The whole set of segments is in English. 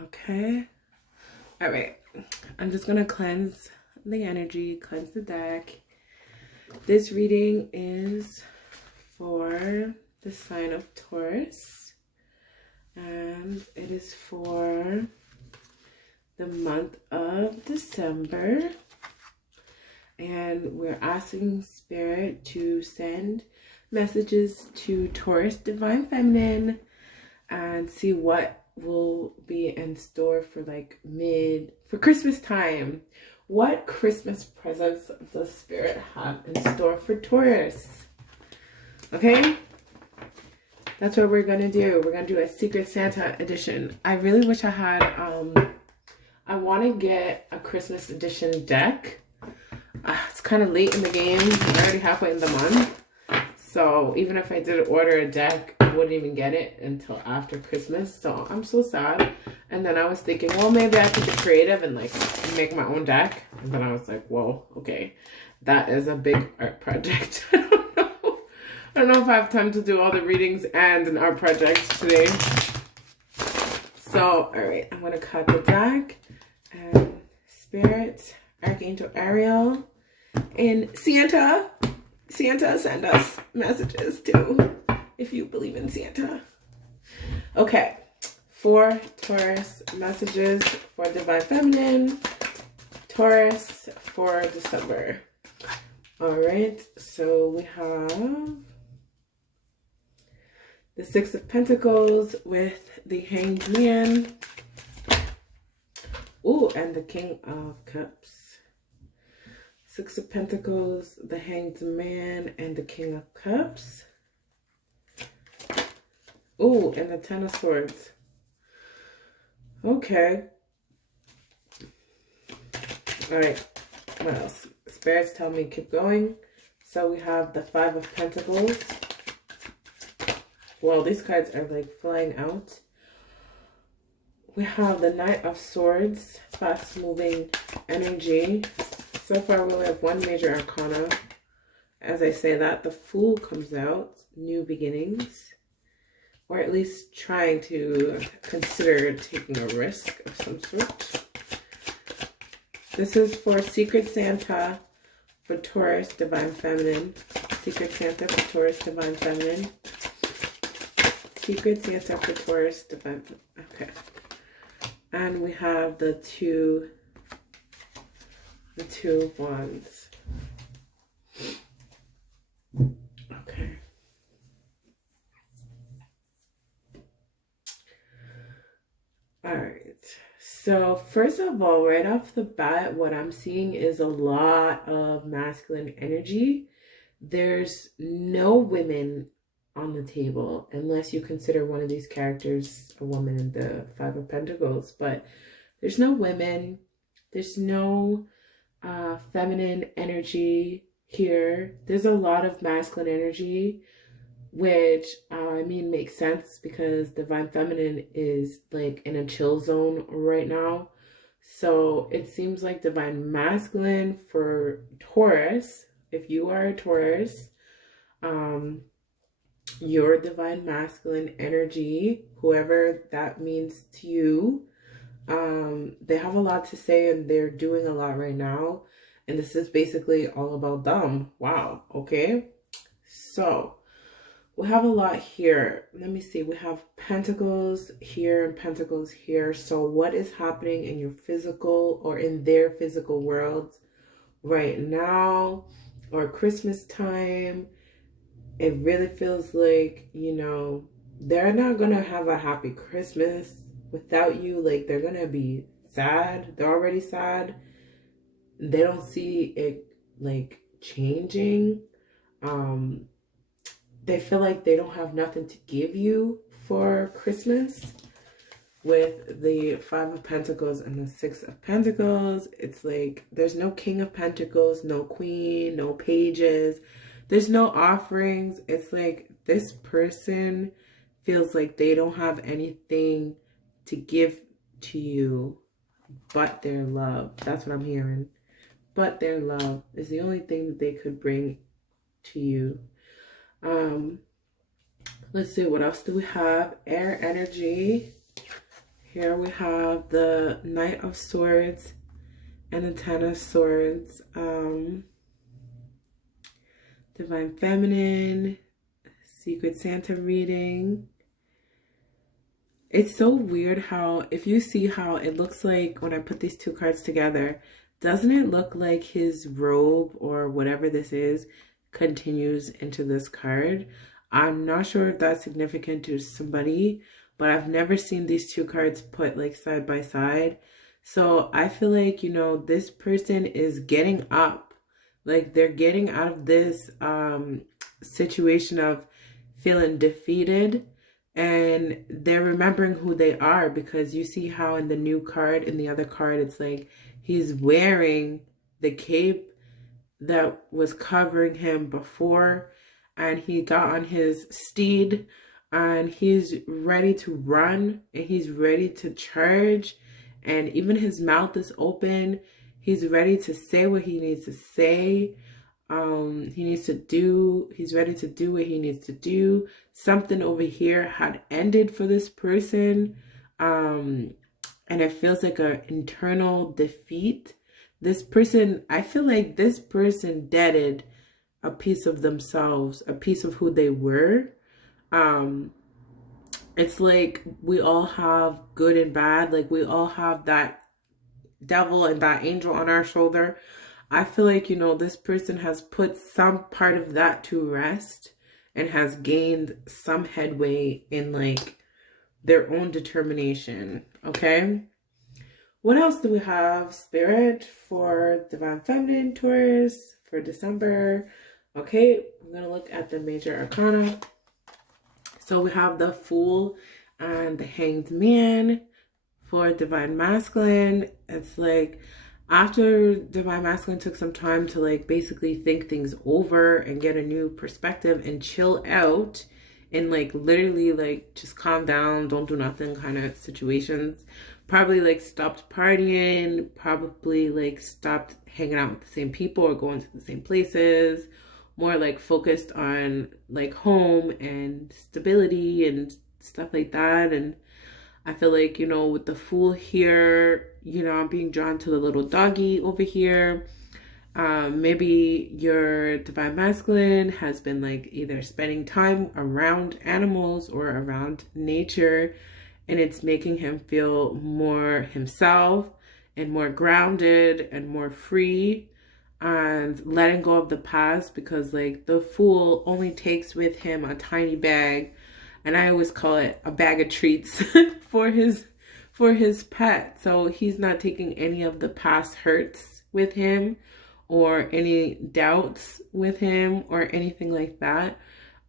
Okay. All right. I'm just going to cleanse the energy, cleanse the deck. This reading is for the sign of Taurus, and it is for the month of December. And we're asking Spirit to send messages to Taurus Divine Feminine and see what will be in store for for Christmas time. What Christmas presents does Spirit have in store for Taurus? Okay, that's what we're gonna do. We're gonna do a Secret Santa edition. I really wish I had I want to get a Christmas edition deck. It's kind of late in the game. We're already halfway in the month, so even if I did order a deck, I wouldn't even get it until after Christmas. So I'm so sad. And then I was thinking, well, maybe I could be creative and make my own deck. And then I was like, whoa, okay, that is a big art project. I don't know if I have time to do all the readings and an art project today. So, all right, I'm gonna cut the deck. And Spirit, Archangel Ariel, and Santa send us messages too, if you believe in Santa. Okay, for Taurus, messages for Divine Feminine, Taurus for December. All right, so we have the Six of Pentacles with the Hanged Man. Ooh, and the King of Cups. Six of Pentacles, the Hanged Man, and the King of Cups. Ooh, and the Ten of Swords. Okay. All right. What else? Spirits tell me keep going. So we have the Five of Pentacles. Well, these cards are flying out. We have the Knight of Swords, fast-moving energy. So far, we only have one major arcana. As I say that, the Fool comes out, new beginnings. Or at least trying to consider taking a risk of some sort. This is for Secret Santa for Taurus Divine Feminine. Secret Santa for Taurus Divine Feminine. Secret Santa for Taurus Divine. Okay. And we have the two of Wands. Okay. All right. So first of all, right off the bat, what I'm seeing is a lot of masculine energy. There's no women on the table unless you consider one of these characters a woman in the Five of Pentacles, but there's no women, there's no feminine energy here. There's a lot of masculine energy, which I mean makes sense because Divine Feminine is in a chill zone right now. So it seems like Divine Masculine for Taurus, if you are a Taurus, your Divine Masculine energy, whoever that means to you, they have a lot to say and they're doing a lot right now. And this is basically all about them. Wow. Okay. So we have a lot here. Let me see. We have Pentacles here and Pentacles here. So what is happening in your physical or in their physical worlds right now or Christmas time? It really feels like, they're not going to have a happy Christmas without you. They're going to be sad. They're already sad. They don't see it, changing. They feel like they don't have nothing to give you for Christmas. With the Five of Pentacles and the Six of Pentacles, it's there's no King of Pentacles, no Queen, no Pages. There's no offerings. It's this person feels like they don't have anything to give to you but their love. That's what I'm hearing. but their love is the only thing that they could bring to you. Let's see, what else do we have? Air energy. Here we have the Knight of Swords and the Ten of Swords. Divine Feminine, Secret Santa reading. It's so weird how, if you see how it looks like when I put these two cards together, doesn't it look like his robe or whatever this is continues into this card? I'm not sure if that's significant to somebody, but I've never seen these two cards put like side by side. So I feel like, you know, this person is getting up. Like they're getting out of this situation of feeling defeated, and they're remembering who they are, because you see how in the new card, in the other card, it's like he's wearing the cape that was covering him before, and he got on his steed and he's ready to run and he's ready to charge, and even his mouth is open. He's ready to say what he needs to say. He's ready to do what he needs to do. Something over here had ended for this person. And it feels like an internal defeat. This person, I feel like this person deaded a piece of themselves, a piece of who they were. It's like we all have good and bad. Like we all have that devil and that angel on our shoulder. I feel like, you know, this person has put some part of that to rest and has gained some headway in like their own determination. Okay, what else do we have, Spirit, for Divine Feminine Taurus for December? Okay, I'm gonna look at the major arcana. So we have the Fool and the Hanged Man. For Divine Masculine, it's like after Divine Masculine took some time to like basically think things over and get a new perspective and chill out and like literally like just calm down, don't do nothing kind of situations. Probably like stopped partying, probably like stopped hanging out with the same people or going to the same places, more like focused on like home and stability and stuff like that. And I feel like, you know, with the Fool here, you know, I'm being drawn to the little doggy over here. Maybe your Divine Masculine has been like either spending time around animals or around nature, and it's making him feel more himself and more grounded and more free, and letting go of the past, because like the Fool only takes with him a tiny bag, and I always call it a bag of treats for his pet. So he's not taking any of the past hurts with him or any doubts with him or anything like that,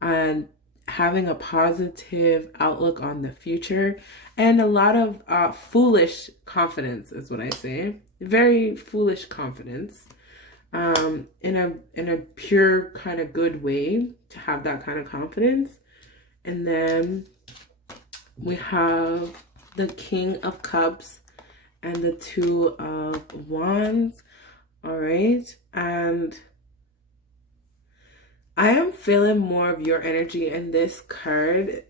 and having a positive outlook on the future and a lot of foolish confidence is what I say. Very foolish confidence, in a pure kind of good way to have that kind of confidence. And then we have the King of Cups and the Two of Wands. All right. And I am feeling more of your energy in this card,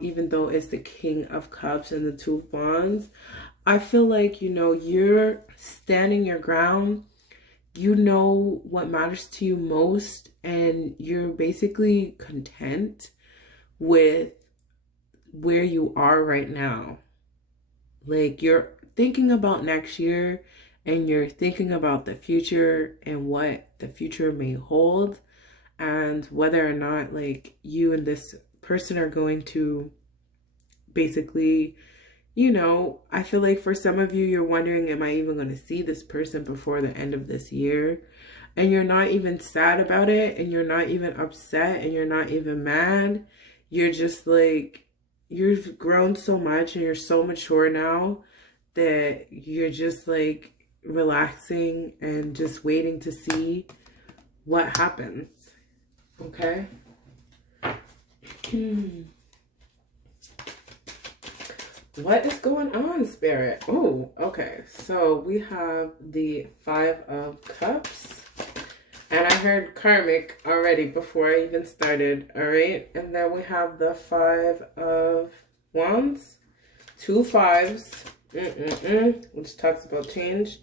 even though it's the King of Cups and the Two of Wands. I feel like, you know, you're standing your ground. You know what matters to you most, and you're basically content with where you are right now. Like you're thinking about next year and you're thinking about the future and what the future may hold, and whether or not like you and this person are going to basically, you know, I feel like for some of you, you're wondering, am I even going to see this person before the end of this year? And you're not even sad about it, and you're not even upset, and you're not even mad. You're just like, you've grown so much and you're so mature now that you're just like relaxing and just waiting to see what happens. Okay. What is going on, Spirit? Oh, okay. So we have the Five of Cups. And I heard Karmic already before I even started, all right? And then we have the Five of Wands. 2 5s, which talks about change.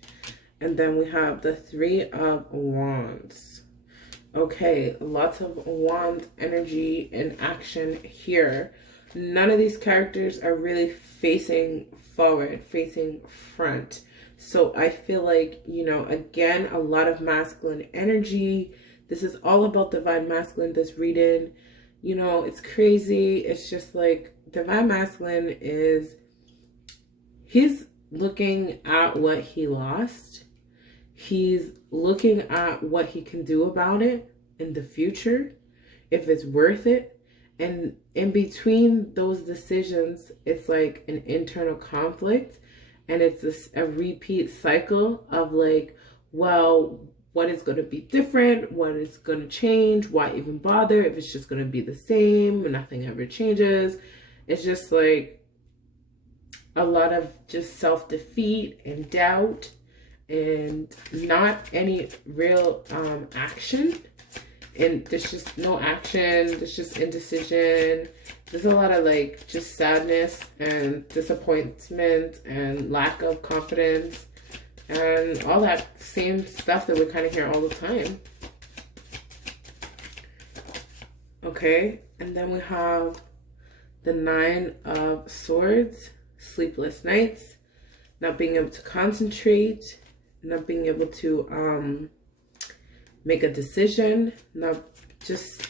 And then we have the Three of Wands. Okay, lots of wand energy and action here. None of these characters are really facing forward, facing front. So I feel like, you know, again, a lot of masculine energy. This is all about divine masculine, this reading. You know, it's crazy. It's just like divine masculine is, he's looking at what he lost. He's looking at what he can do about it in the future, if it's worth it. And in between those decisions, it's like an internal conflict. And it's a repeat cycle of like, well, what is going to be different? What is going to change? Why even bother if it's just going to be the same and nothing ever changes? It's just like a lot of just self-defeat and doubt and not any real action. And there's just no action. There's just indecision. There's a lot of like just sadness and disappointment and lack of confidence and all that same stuff that we kind of hear all the time. Okay, and then we have the Nine of Swords, sleepless nights, not being able to concentrate, not being able to make a decision, not just,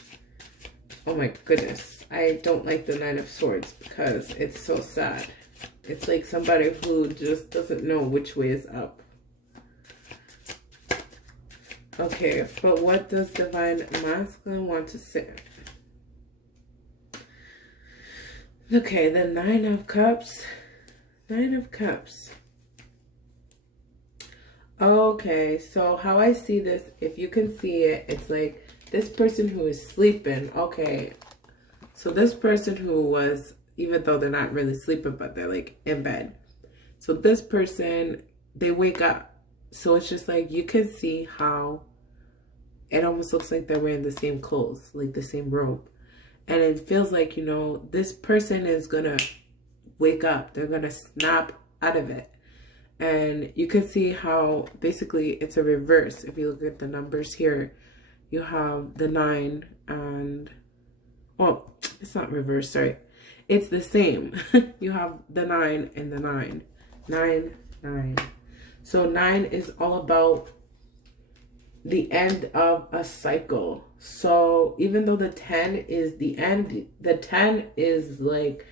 oh my goodness. I don't like the Nine of Swords because it's so sad. It's like somebody who just doesn't know which way is up. Okay, but what does divine masculine want to say? Okay, the Nine of Cups. Nine of Cups. Okay, so how I see this, if you can see it, it's like this person who is sleeping. Okay, so this person who was, even though they're not really sleeping, but they're like in bed. So this person, they wake up. So it's just like, you can see how it almost looks like they're wearing the same clothes, like the same robe. And it feels like, you know, this person is gonna wake up. They're gonna snap out of it. And you can see how basically it's a reverse. If you look at the numbers here, you have the 9 and, oh, it's not reverse, sorry. It's the same. You have the 9 and the 9. 9, 9. So 9 is all about the end of a cycle. So even though the 10 is the end, the 10 is like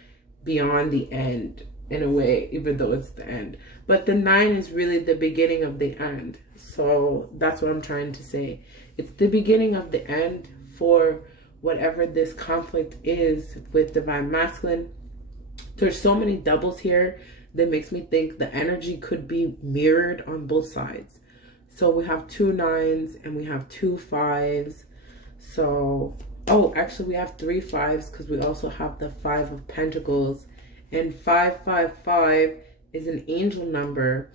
beyond the end in a way, even though it's the end. But the 9 is really the beginning of the end. So that's what I'm trying to say. It's the beginning of the end for whatever this conflict is with divine masculine. There's so many doubles here that makes me think the energy could be mirrored on both sides. So we have 2 9s and we have 2 5s. So, oh, actually we have 3 5s because we also have the 5 of Pentacles. And 555 is an angel number.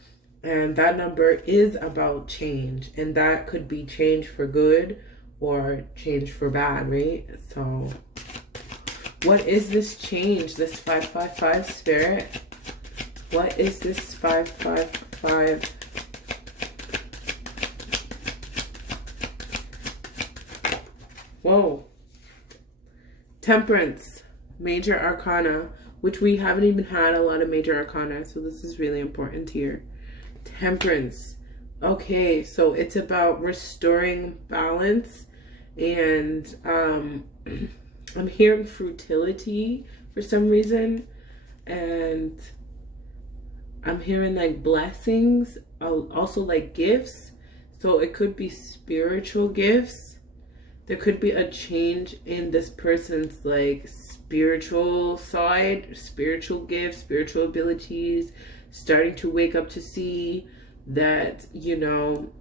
And that number is about change. And that could be change for good or change for bad, right? So what is this change, this 555 spirit? What is this 555? Whoa. Temperance, major arcana, which we haven't even had a lot of major arcana. So this is really important here. Temperance. Okay, so it's about restoring balance. And I'm hearing fertility for some reason. And I'm hearing like blessings, also like gifts. So it could be spiritual gifts. There could be a change in this person's like spiritual side, spiritual gifts, spiritual abilities, starting to wake up to see that, you know,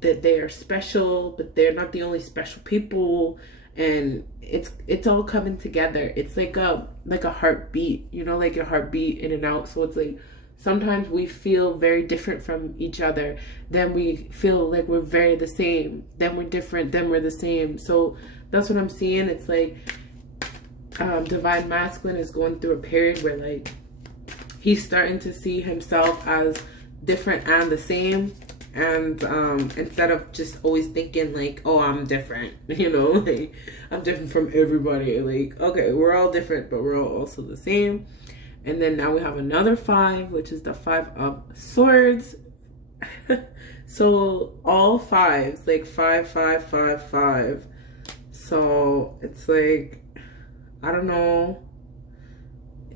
that they are special, but they're not the only special people. and it's all coming together. It's like a heartbeat, you know, like your heartbeat in and out. So it's like sometimes we feel very different from each other, then we feel like we're very the same, then we're different, then we're the same. So that's what I'm seeing. It's like divine masculine is going through a period where like he's starting to see himself as different and the same. And instead of just always thinking like, oh, I'm different, you know, like I'm different from everybody, like, okay, we're all different, but we're all also the same. And then now we have another 5, which is the 5 of Swords. So all 5s, like 5, 5, 5, 5. So it's like, I don't know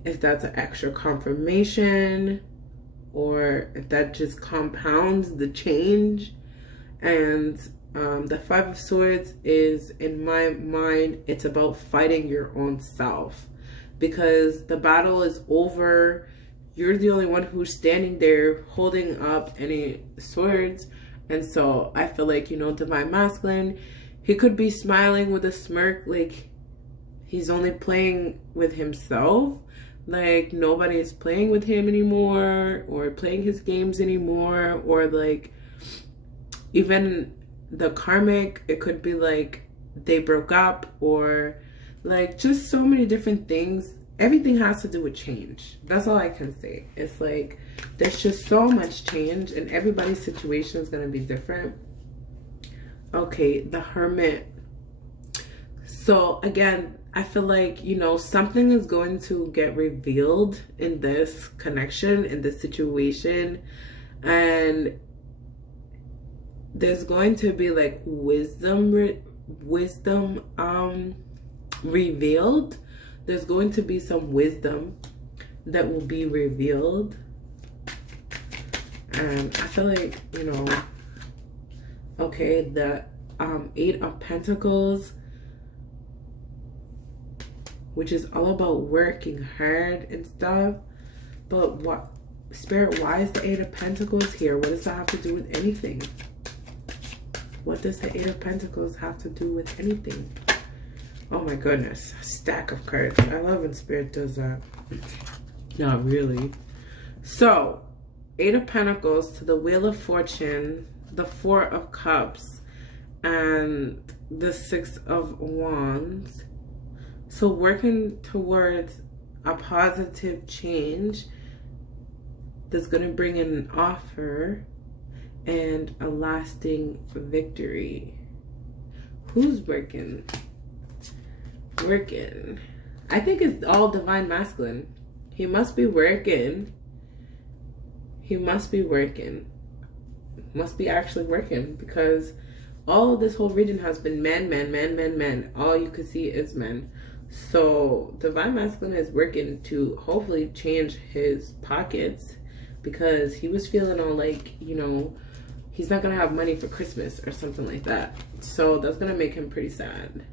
if that's an extra confirmation or if that just compounds the change. And the 5 of Swords is, in my mind, it's about fighting your own self, because the battle is over. You're the only one who's standing there holding up any swords. And so I feel like, you know, divine masculine, he could be smiling with a smirk, like he's only playing with himself, like nobody is playing with him anymore or playing his games anymore. Or like even the karmic, it could be like they broke up, or like just so many different things. Everything has to do with change. That's all I can say. It's like there's just so much change and everybody's situation is going to be different. Okay, the Hermit. So again, I feel like, you know, something is going to get revealed in this connection, in this situation, and there's going to be like wisdom revealed. There's going to be some wisdom that will be revealed. And I feel like, you know, okay, the 8 of Pentacles, which is all about working hard and stuff. But what, Spirit, why is the 8 of Pentacles here? What does that have to do with anything? What does the 8 of Pentacles have to do with anything? Oh my goodness, stack of cards. I love when Spirit does that. Not really. So, 8 of Pentacles to the Wheel of Fortune, the 4 of Cups, and the 6 of Wands. So working towards a positive change that's going to bring in an offer and a lasting victory. Who's working? Working. I think it's all divine masculine. He must be working. He must be working. Must be actually working, because all of this whole reading has been men, men, men, men, men. All you can see is men. So divine masculine is working to hopefully change his pockets, because he was feeling all like, you know, he's not gonna have money for Christmas or something like that. So that's gonna make him pretty sad.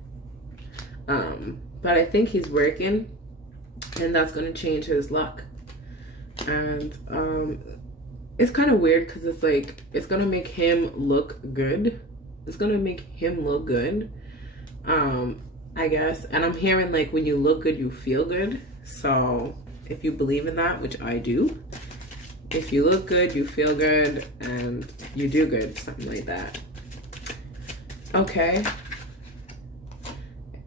But I think he's working, and that's gonna change his luck. And it's kind of weird, because it's like it's gonna make him look good. It's gonna make him look good, I guess. And I'm hearing like when you look good, you feel good. So if you believe in that, which I do, if you look good, you feel good, and you do good, something like that. Okay.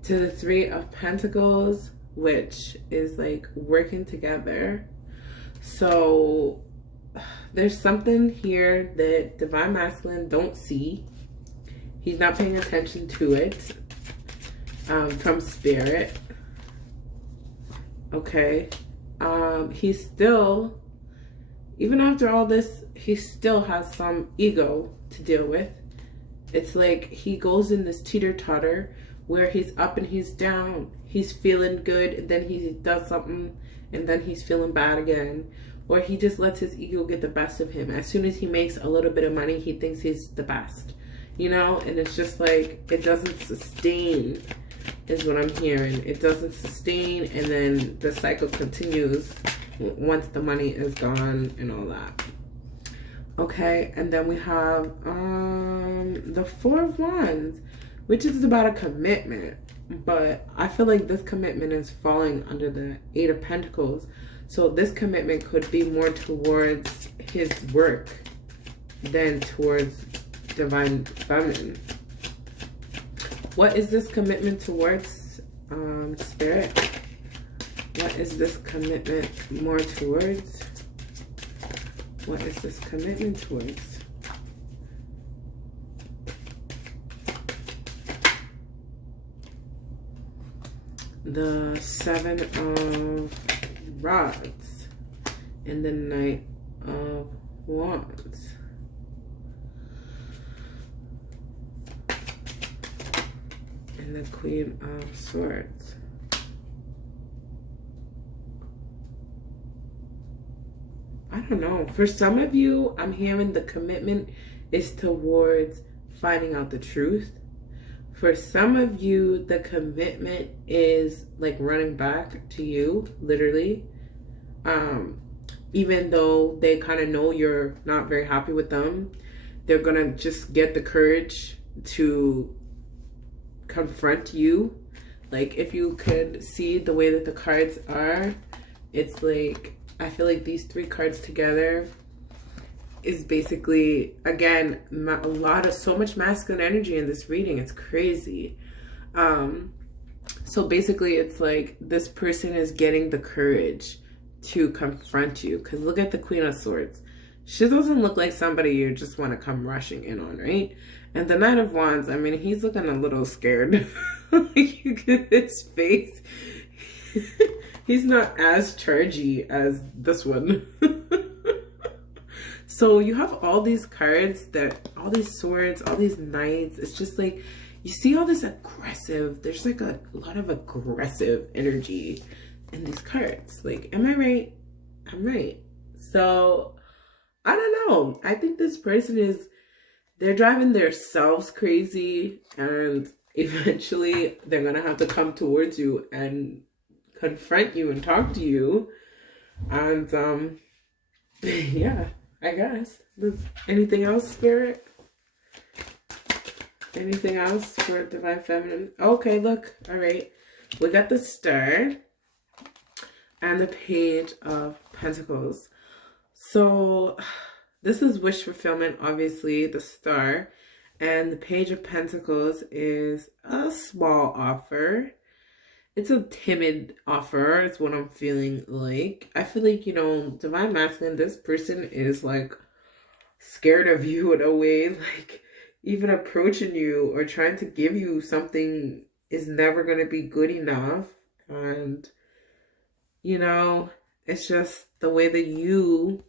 To the 3 of Pentacles, which is like working together. So there's something here that divine masculine don't see. He's not paying attention to it from Spirit. Okay. He's still, even after all this, he still has some ego to deal with. It's like he goes in this teeter-totter where he's up and he's down. He's feeling good, and then he does something, and then he's feeling bad again. Or he just lets his ego get the best of him. As soon as he makes a little bit of money, he thinks he's the best. You know? And it's just like, it doesn't sustain, is what I'm hearing. It doesn't sustain, and then the cycle continues once the money is gone and all that. Okay, and then we have the 4 of Wands. which is about a commitment. But I feel like this commitment is falling under the Eight of Pentacles. So this commitment could be more towards his work than towards Divine Feminine. What is this commitment towards, Spirit? What is this commitment more towards? What is this commitment towards? The Seven of Rods and the Knight of Wands. And the Queen of Swords. I don't know. For some of you, I'm hearing the commitment is towards finding out the truth. For some of you, the commitment is like running back to you, literally. Even though they kind of know you're not very happy with them, they're gonna just get the courage to confront you. Like, if you could see the way that the cards are, it's like, I feel like these three cards together is basically, again, so much masculine energy in this reading. It's crazy. So basically it's like this person is getting the courage to confront you, because look at the Queen of Swords. She doesn't look like somebody you just want to come rushing in on, right? And the Knight of Wands, I mean, he's looking a little scared. You get his face. He's not as chargy as this one. So you have all these cards, all these swords, all these knights. It's just like, you see all this aggressive, there's like a lot of aggressive energy in these cards. Like, am I right? I'm right. So, I don't know. I think this person they're driving themselves crazy, and eventually they're going to have to come towards you and confront you and talk to you. And, yeah. I guess. Anything else, Spirit? Anything else for Divine Feminine? Okay, look. All right. We got the Star and the Page of Pentacles. So this is wish fulfillment, obviously, the Star. And the Page of Pentacles is a small offer. It's a timid offer. It's what I'm feeling like. I feel like, Divine Masculine, this person is like scared of you in a way. Like, even approaching you or trying to give you something is never going to be good enough. And, it's just the way that you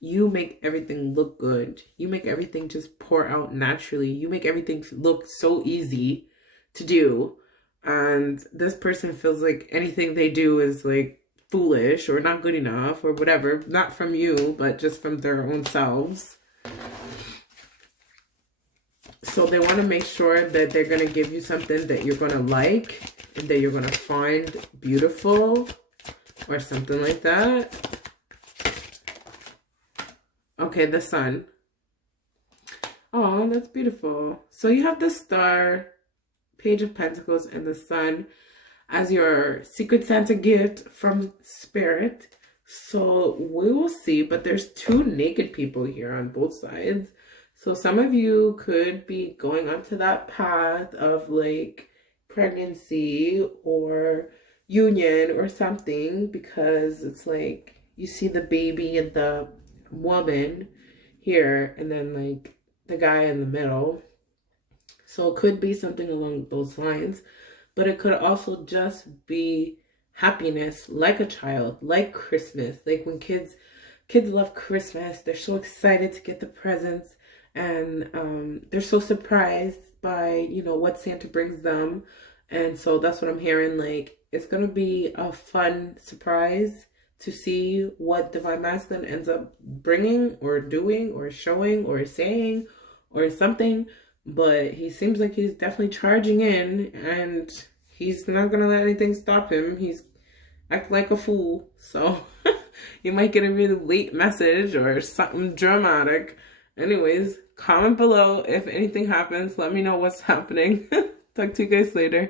make everything look good. You make everything just pour out naturally. You make everything look so easy to do. And this person feels like anything they do is like foolish or not good enough or whatever. Not from you, but just from their own selves. So they want to make sure that they're going to give you something that you're going to like and that you're going to find beautiful or something like that. Okay, the Sun. Oh, that's beautiful. So you have the Star, Page of Pentacles, and the Sun as your Secret Santa gift from Spirit. So we will see, but there's two naked people here on both sides. So some of you could be going onto that path of like pregnancy or union or something, because it's like you see the baby and the woman here and then like the guy in the middle. So it could be something along those lines, but it could also just be happiness, like a child, like Christmas. Like when kids love Christmas, they're so excited to get the presents, and they're so surprised by, what Santa brings them. And so that's what I'm hearing. Like, it's going to be a fun surprise to see what Divine Masculine ends up bringing or doing or showing or saying or something. But he seems like he's definitely charging in, and he's not going to let anything stop him. He's acting like a fool. So you might get a really late message or something dramatic. Anyways, comment below if anything happens. Let me know what's happening. Talk to you guys later.